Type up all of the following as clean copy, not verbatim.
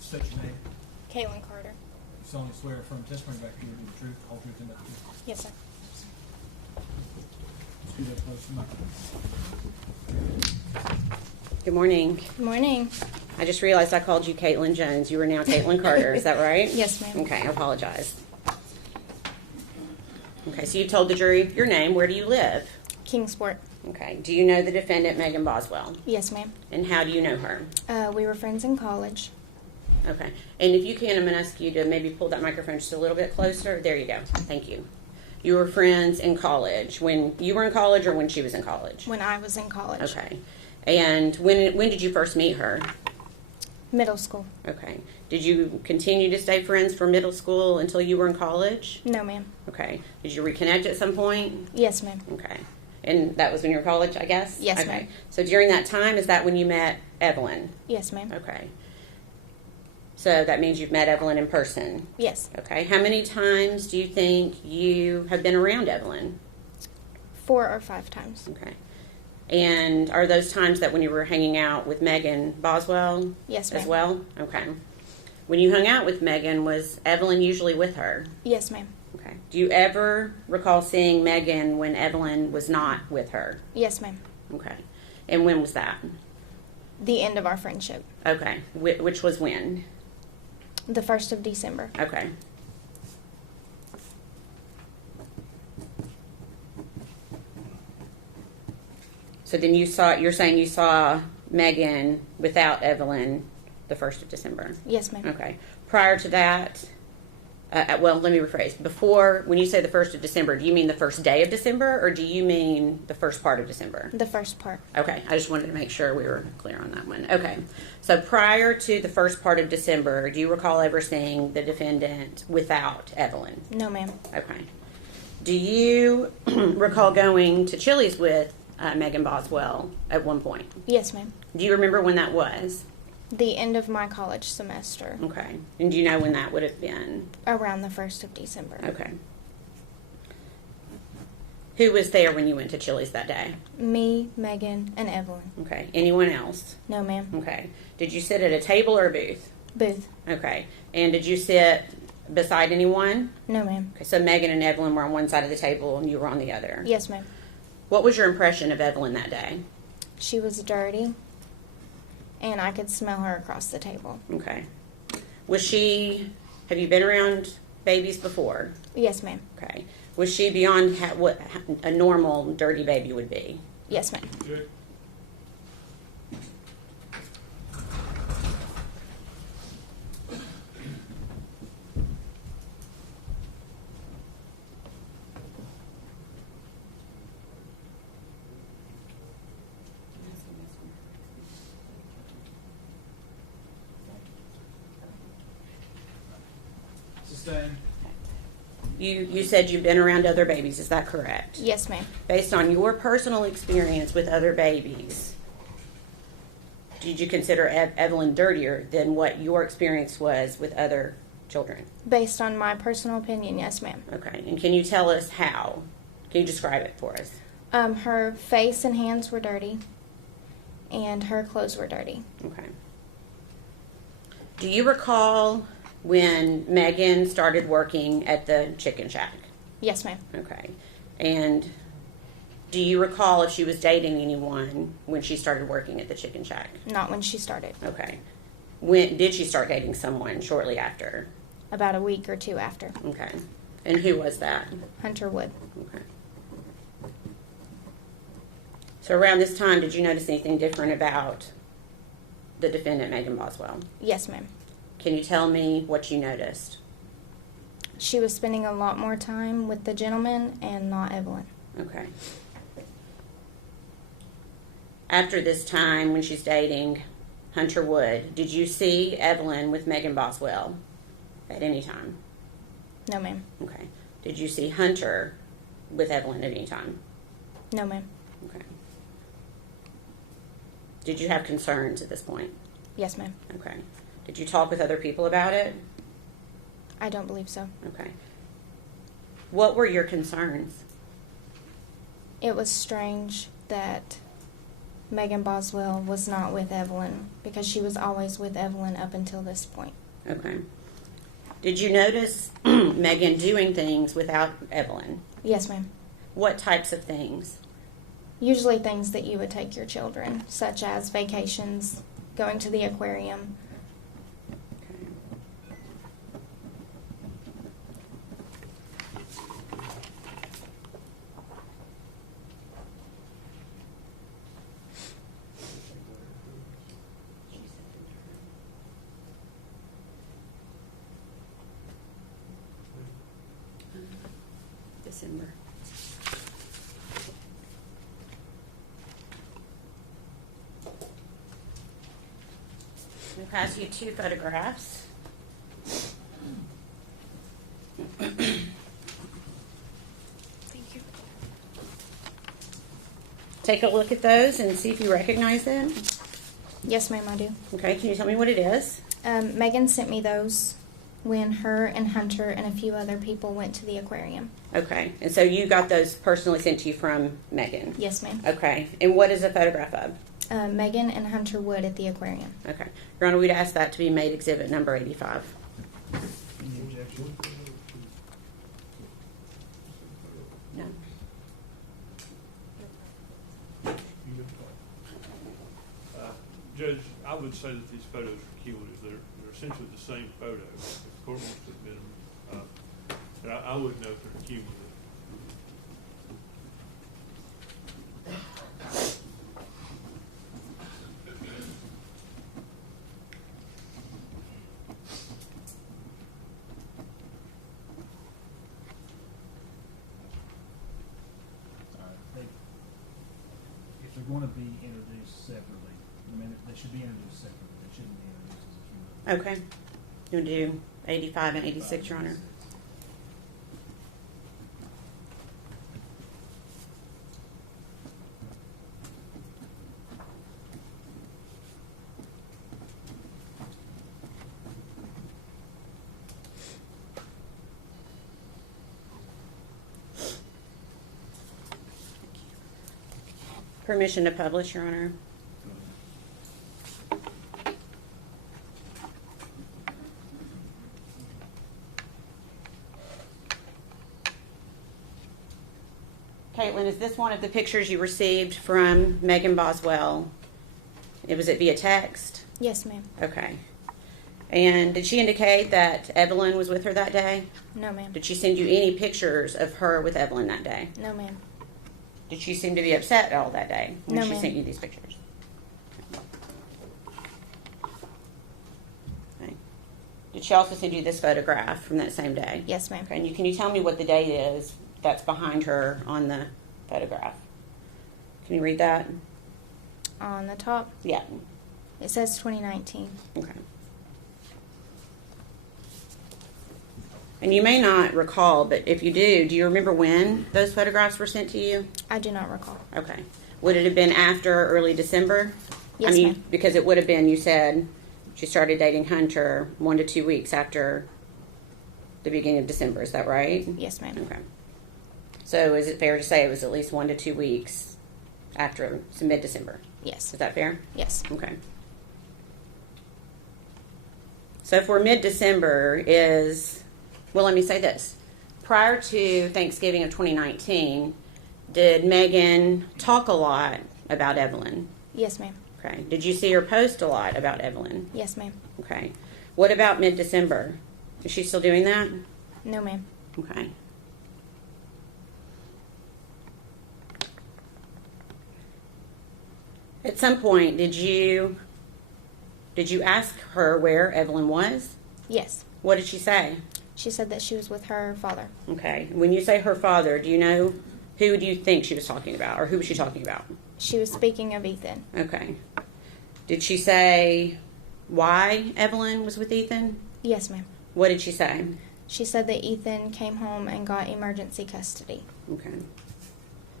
State your name. Katelyn Carter. You solemnly swear or affirm testimony back here to the truth, the whole truth, and nothing but the truth. Yes, sir. Scoot up close to the microphone. Good morning. Good morning. I just realized I called you Caitlin Jones. You are now Katelyn Carter. Is that right? Yes, ma'am. Okay, I apologize. Okay, so you told the jury your name. Where do you live? Kingsport. Okay. Do you know the defendant, Megan Boswell? Yes, ma'am. And how do you know her? We were friends in college. Okay. And if you can, I'm going to ask you to maybe pull that microphone just a little bit closer. There you go. Thank you. You were friends in college. When you were in college or when she was in college? When I was in college. Okay. And when did you first meet her? Middle school. Okay. Did you continue to stay friends for middle school until you were in college? No, ma'am. Okay. Did you reconnect at some point? Yes, ma'am. Okay. And that was when you were in college, I guess? Yes, okay. ma'am. So during that time, is that when you met Evelyn? Yes, ma'am. Okay. So that means you've met Evelyn in person? Yes. Okay. How many times do you think you have been around Evelyn? 4 or 5 times. Okay. And are those times that when you were hanging out with Megan Boswell? Yes, as ma'am. well? Okay. When you hung out with Megan, was Evelyn usually with her? Yes, ma'am. Okay. Do you ever recall seeing Megan when Evelyn was not with her? Yes, ma'am. Okay. And when was that? The end of our friendship. Okay. Which was when? The 1st of December. Okay. So then you're saying you saw Megan without Evelyn the 1st of December? Yes, ma'am. Okay. Prior to that, well, let me rephrase. Before, when you say the 1st of December, do you mean the first day of December or do you mean the first part of December? The first part. Okay. I just wanted to make sure we were clear on that one. Okay. So prior to the first part of December, do you recall ever seeing the defendant without Evelyn? No, ma'am. Okay. Do you recall going to Chili's with Megan Boswell at one point? Yes, ma'am. Do you remember when that was? The end of my college semester. Okay. And do you know when that would have been? Around the 1st of December. Okay. Who was there when you went to Chili's that day? Me, Megan, and Evelyn. Okay. Anyone else? No, ma'am. Okay. Did you sit at a table or a booth? Booth. Okay. And did you sit beside anyone? No, ma'am. Okay. So Megan and Evelyn were on one side of the table and you were on the other? Yes, ma'am. What was your impression of Evelyn that day? She was dirty, and I could smell her across the table. Okay. Have you been around babies before? Yes, ma'am. Okay. Was she beyond what a normal dirty baby would be? Yes, ma'am. Good. Sustain. You said you've been around other babies. Is that correct? Yes, ma'am. Based on your personal experience with other babies, did you consider Evelyn dirtier than what your experience was with other children? Based on my personal opinion, yes, ma'am. Okay. And can you tell us how? Can you describe it for us? Her face and hands were dirty, and her clothes were dirty. Okay. Do you recall when Megan started working at the chicken shack? Yes, ma'am. Okay. And do you recall if she was dating anyone when she started working at the chicken shack? Not when she started. Okay. When did she start dating someone shortly after? About a week or 2 after. Okay. And who was that? Hunter Wood. Okay. So around this time, did you notice anything different about the defendant, Megan Boswell? Yes, ma'am. Can you tell me what you noticed? She was spending a lot more time with the gentleman and not Evelyn. Okay. After this time, when she's dating Hunter Wood, did you see Evelyn with Megan Boswell at any time? No, ma'am. Okay. Did you see Hunter with Evelyn at any time? No, ma'am. Okay. Did you have concerns at this point? Yes, ma'am. Okay. Did you talk with other people about it? I don't believe so. Okay. What were your concerns? It was strange that Megan Boswell was not with Evelyn because she was always with Evelyn up until this point. Okay. Did you notice Megan doing things without Evelyn? Yes, ma'am. What types of things? Usually things that you would take your children, such as vacations, going to the aquarium. Okay. December. I'm going to pass you 2 photographs. Thank you. Take a look at those and see if you recognize them. Yes, ma'am, I do. Okay, can you tell me what it is? Megan sent me those when her and Hunter and a few other people went to the aquarium. Okay, and so you got those personally sent to you from Megan? Yes, ma'am. Okay, and what is a photograph of? Megan and Hunter Wood at the aquarium. Okay. Your Honor, we'd ask that to be made exhibit number 85. Any objection? No. Judge, I would say that these photos are cumulative. They're essentially the same photo. If the court wants to admit them, but I wouldn't know if they're cumulative. If they're going to be introduced separately, I mean, they should be introduced separately. They shouldn't be introduced as a cumulative. Okay. You want to do 85 and 86, Your Honor? Permission to publish, Your Honor. Katelyn, is this one of the pictures you received from Megan Boswell? Was it via text? Yes, ma'am. Okay. And did she indicate that Evelyn was with her that day? No, ma'am. Did she send you any pictures of her with Evelyn that day? No, ma'am. Did she seem to be upset at all that day when No, she ma'am. sent you these pictures? Okay. Did she also send you this photograph from that same day? Yes, ma'am. Okay. And can you tell me what the date is that's behind her on the photograph? Can you read that? On the top, Yeah. it says 2019. Okay. And you may not recall, but if you do you remember when those photographs were sent to you? I do not recall. Okay. Would it have been after early December? Yes, I mean, ma'am. because it would have been, you said, she started dating Hunter 1 to 2 weeks after the beginning of December. Is that right? Yes, ma'am. Okay. So is it fair to say it was at least 1 to 2 weeks after mid-December? Yes. Is that fair? Yes. Okay. So for mid-December is, well, let me say this. Prior to Thanksgiving of 2019, did Megan talk a lot about Evelyn? Yes, ma'am. Okay. Did you see her post a lot about Evelyn? Yes, ma'am. Okay. What about mid-December? Is she still doing that? No, ma'am. Okay. At some point, did you ask her where Evelyn was? Yes. What did she say? She said that she was with her father. Okay. When you say her father, do you know who do you think she was talking about, or who was she talking about? She was speaking of Ethan. Okay. Did she say why Evelyn was with Ethan? Yes, ma'am. What did she say? She said that Ethan came home and got emergency custody. Okay.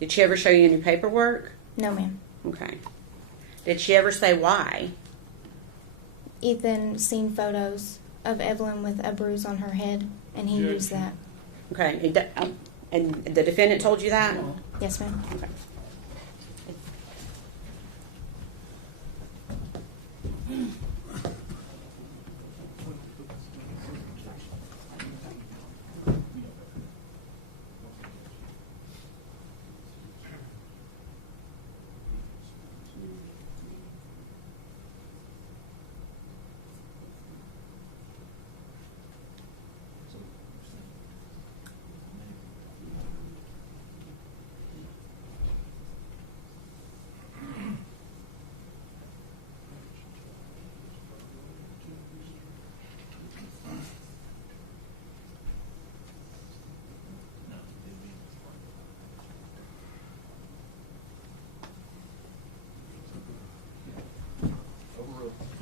Did she ever show you any paperwork? No, ma'am. Okay. Did she ever say why? Ethan seen photos of Evelyn with a bruise on her head, and he used that. Okay. And the defendant told you that? Yes, ma'am. Okay.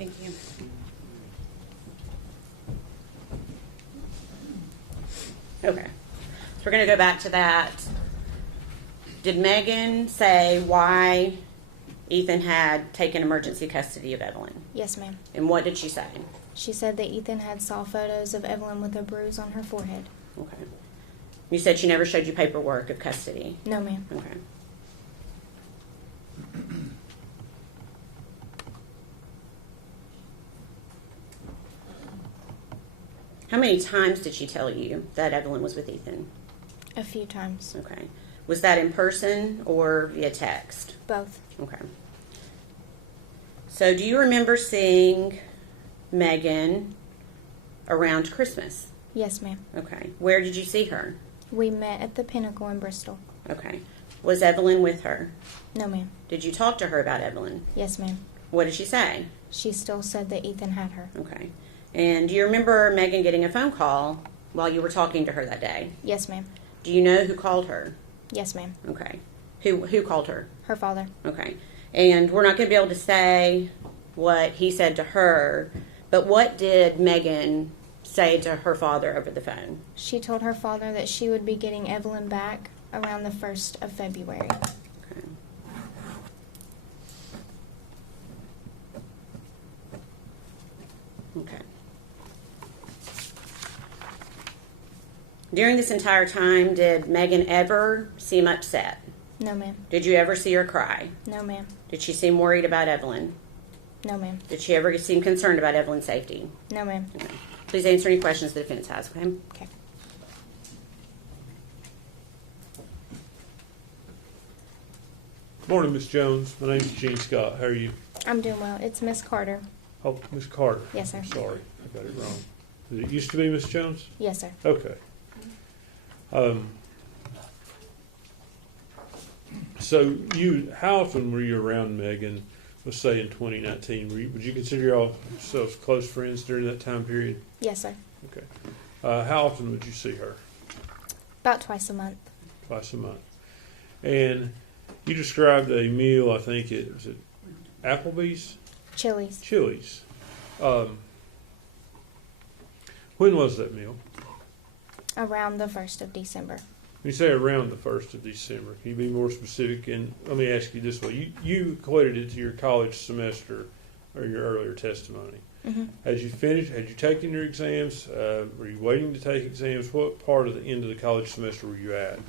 Thank you. Okay. So we're going to go back to that. Did Megan say why Ethan had taken emergency custody of Evelyn? Yes, ma'am. And what did she say? She said that Ethan had saw photos of Evelyn with a bruise on her forehead. Okay. You said she never showed you paperwork of custody. No, ma'am. Okay. How many times did she tell you that Evelyn was with Ethan? A few times. Okay. Was that in person or via text? Both. Okay. So do you remember seeing Megan around Christmas? Yes, ma'am. Okay. Where did you see her? We met at the Pinnacle in Bristol. Okay. Was Evelyn with her? No, ma'am. Did you talk to her about Evelyn? Yes, ma'am. What did she say? She still said that Ethan had her. Okay. And do you remember Megan getting a phone call while you were talking to her that day? Yes, ma'am. Do you know who called her? Yes, ma'am. Okay. Who called her? Her father. Okay. And we're not going to be able to say what he said to her, but what did Megan say to her father over the phone? She told her father that she would be getting Evelyn back around the 1st of February. Okay. Okay. During this entire time, did Megan ever seem upset? No, ma'am. Did you ever see her cry? No, ma'am. Did she seem worried about Evelyn? No, ma'am. Did she ever seem concerned about Evelyn's safety? No, ma'am. Okay. Please answer any questions the defense has, okay? Okay. Morning, Miss Jones. My name's Gene Scott. How are you? I'm doing well. It's Miss Carter. Oh, Miss Carter. Yes, sir. I'm sorry, I got it wrong. Did it used to be Miss Jones? Yes, sir. Okay. So how often were you around Megan, let's say in 2019? Would you consider yourselves close friends during that time period? Yes, sir. Okay. How often would you see her? About twice a month. Twice a month. And you described a meal, I think was it Applebee's? Chili's. Chili's. When was that meal? Around the 1st of December. When you say around the 1st of December, can you be more specific? And let me ask you this way. You equated it to your college semester or your earlier testimony. Mm-hmm. Had you taken your exams? Were you waiting to take exams? What part of the end of the college semester were you at?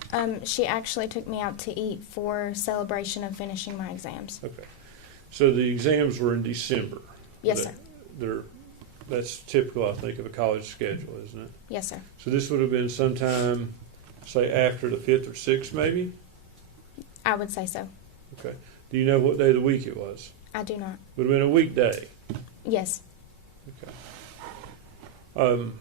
She actually took me out to eat for celebration of finishing my exams. Okay. So the exams were in December. Yes, sir. That's typical, I think, of a college schedule, isn't it? Yes, sir. So this would have been sometime, say, after the 5th or 6th, maybe? I would say so. Okay. Do you know what day of the week it was? I do not. Would have been a weekday. Yes. Okay.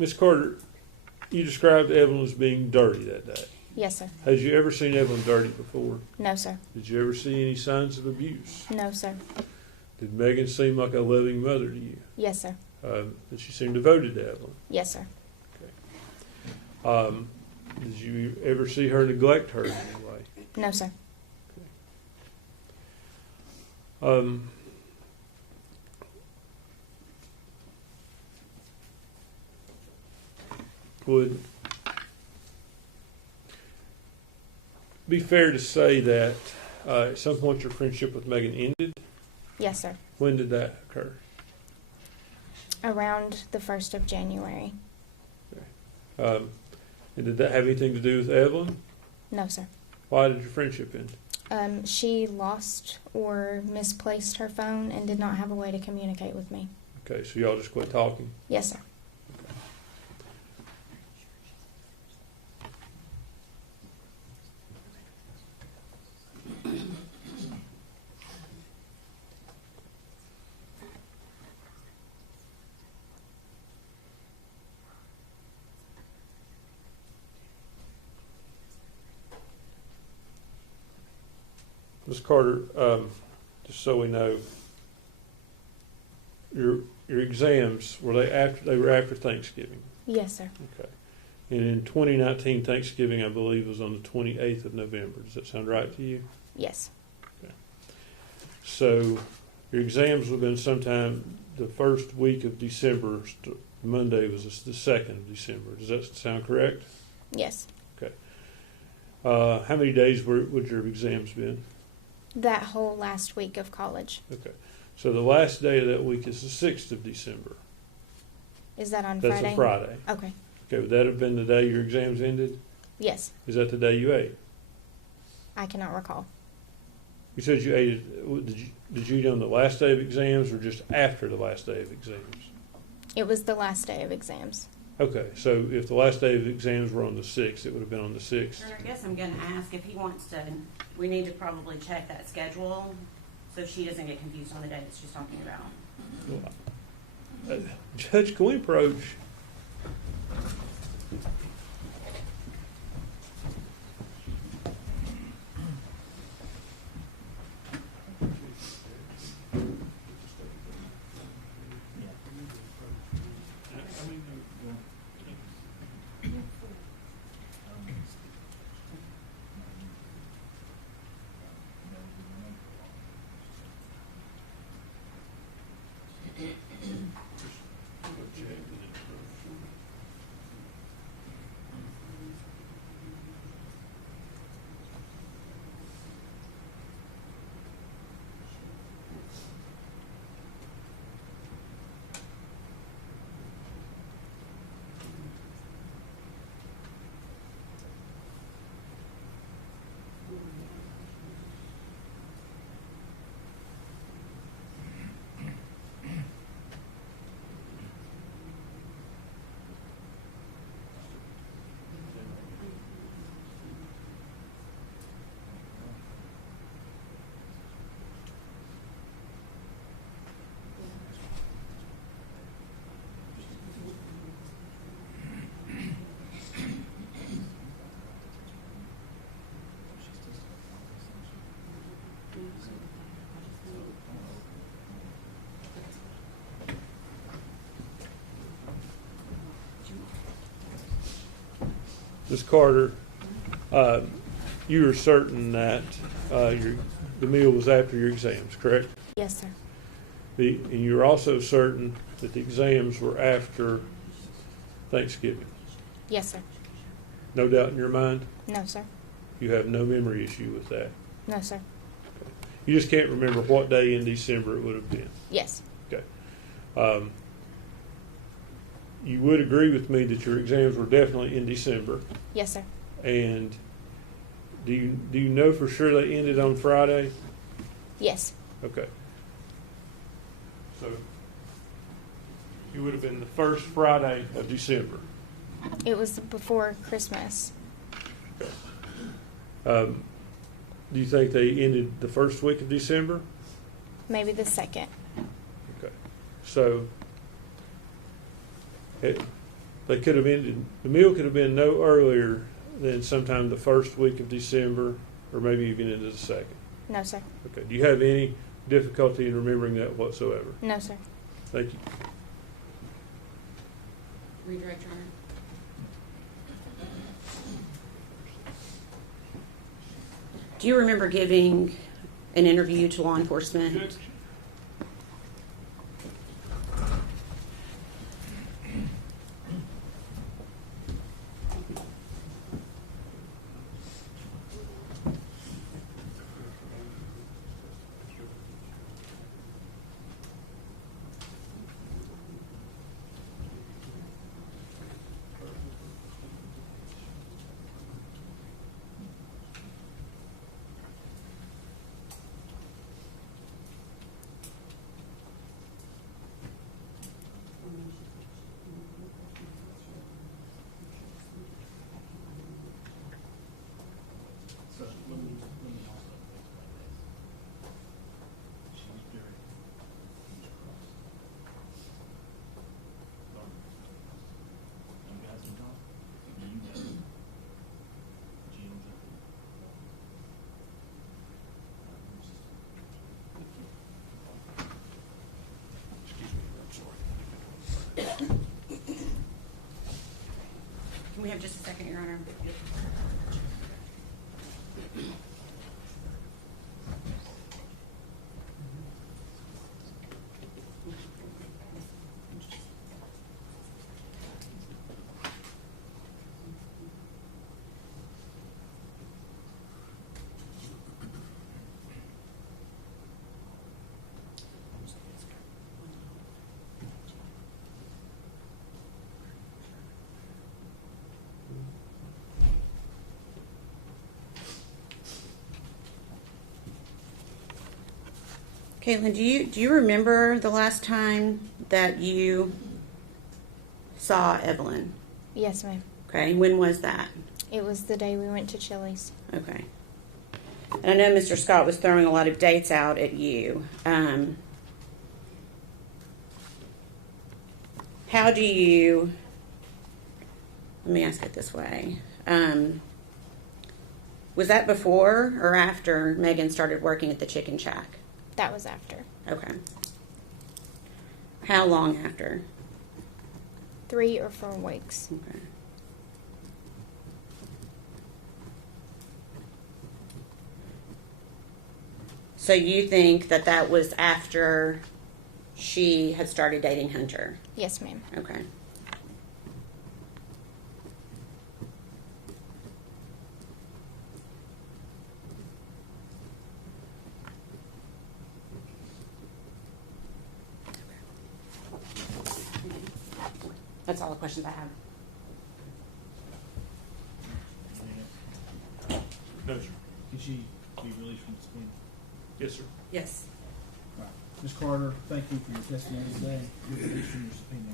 Ms. Carter, you described Evelyn as being dirty that day. Yes, sir. Had you ever seen Evelyn dirty before? No, sir. Did you ever see any signs of abuse? No, sir. Did Megan seem like a loving mother to you? Yes, sir. Did she seem devoted to Evelyn? Yes, sir. Did you ever see her neglect her in any way? No, sir. Would be fair to say that at some point your friendship with Megan ended? Yes, sir. When did that occur? Around the 1st of January. And did that have anything to do with Evelyn? No, sir. Why did your friendship end? She lost or misplaced her phone and did not have a way to communicate with me. Okay, so y'all just quit talking? Yes, sir. Ms. Carter, just so we know, your exams, were they were after Thanksgiving? Yes, sir. Okay. And in 2019, Thanksgiving, I believe, was on the 28th of November. Does that sound right to you? Yes. So your exams would have been sometime the first week of December. Monday was the 2nd of December. Does that sound correct? Yes. Okay. How many days would your exams been? That whole last week of college. Okay. So the last day of that week is the 6th of December. Is that on That's Friday? a Friday. Okay. Okay, would that have been the day your exams ended? Yes. Is that the day you ate? I cannot recall. You said you ate it. Did you eat on the last day of exams or just after the last day of exams? It was the last day of exams. Okay, so if the last day of exams were on the 6th, it would have been on the 6th. I guess I'm going to ask if he wants to, we need to probably check that schedule so she doesn't get confused on the day that she's talking about. Judge, can we approach? Ms. Carter, you are certain that the meal was after your exams, correct? Yes, sir. And you're also certain that the exams were after Thanksgiving? Yes, sir. No doubt in your mind? No, sir. You have no memory issue with that? No, sir. You just can't remember what day in December it would have been? Yes. Okay. You would agree with me that your exams were definitely in December? Yes, sir. And do you know for sure they ended on Friday? Yes. Okay. So it would have been the first Friday of December. It was before Christmas. Do you think they ended the first week of December? Maybe the 2nd. Okay. So they could have ended, the meal could have been no earlier than sometime the first week of December, or maybe even into the 2nd. No, sir. Okay. Do you have any difficulty in remembering that whatsoever? No, sir. Thank you. Redirect your honor. Do you remember giving an interview to law enforcement? Can we have just a second, Your Honor? Katelyn, do you remember the last time that you saw Evelyn? Yes, ma'am. Okay, when was that? It was the day we went to Chili's. Okay. And I know Mr. Scott was throwing a lot of dates out at you. How do you, let me ask it this way. Was that before or after Megan started working at the Chicken Shack? That was after. Okay. How long after? 3 or 4 weeks. Okay. So you think that that was after she had started dating Hunter? Yes, ma'am. Okay. That's all the questions I have. No, sir. Can she be released from suspended? Yes, sir. Yes. All right. Ms. Carter, thank you for your testimony today. You're released from your subpoena.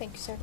Thank you, sir.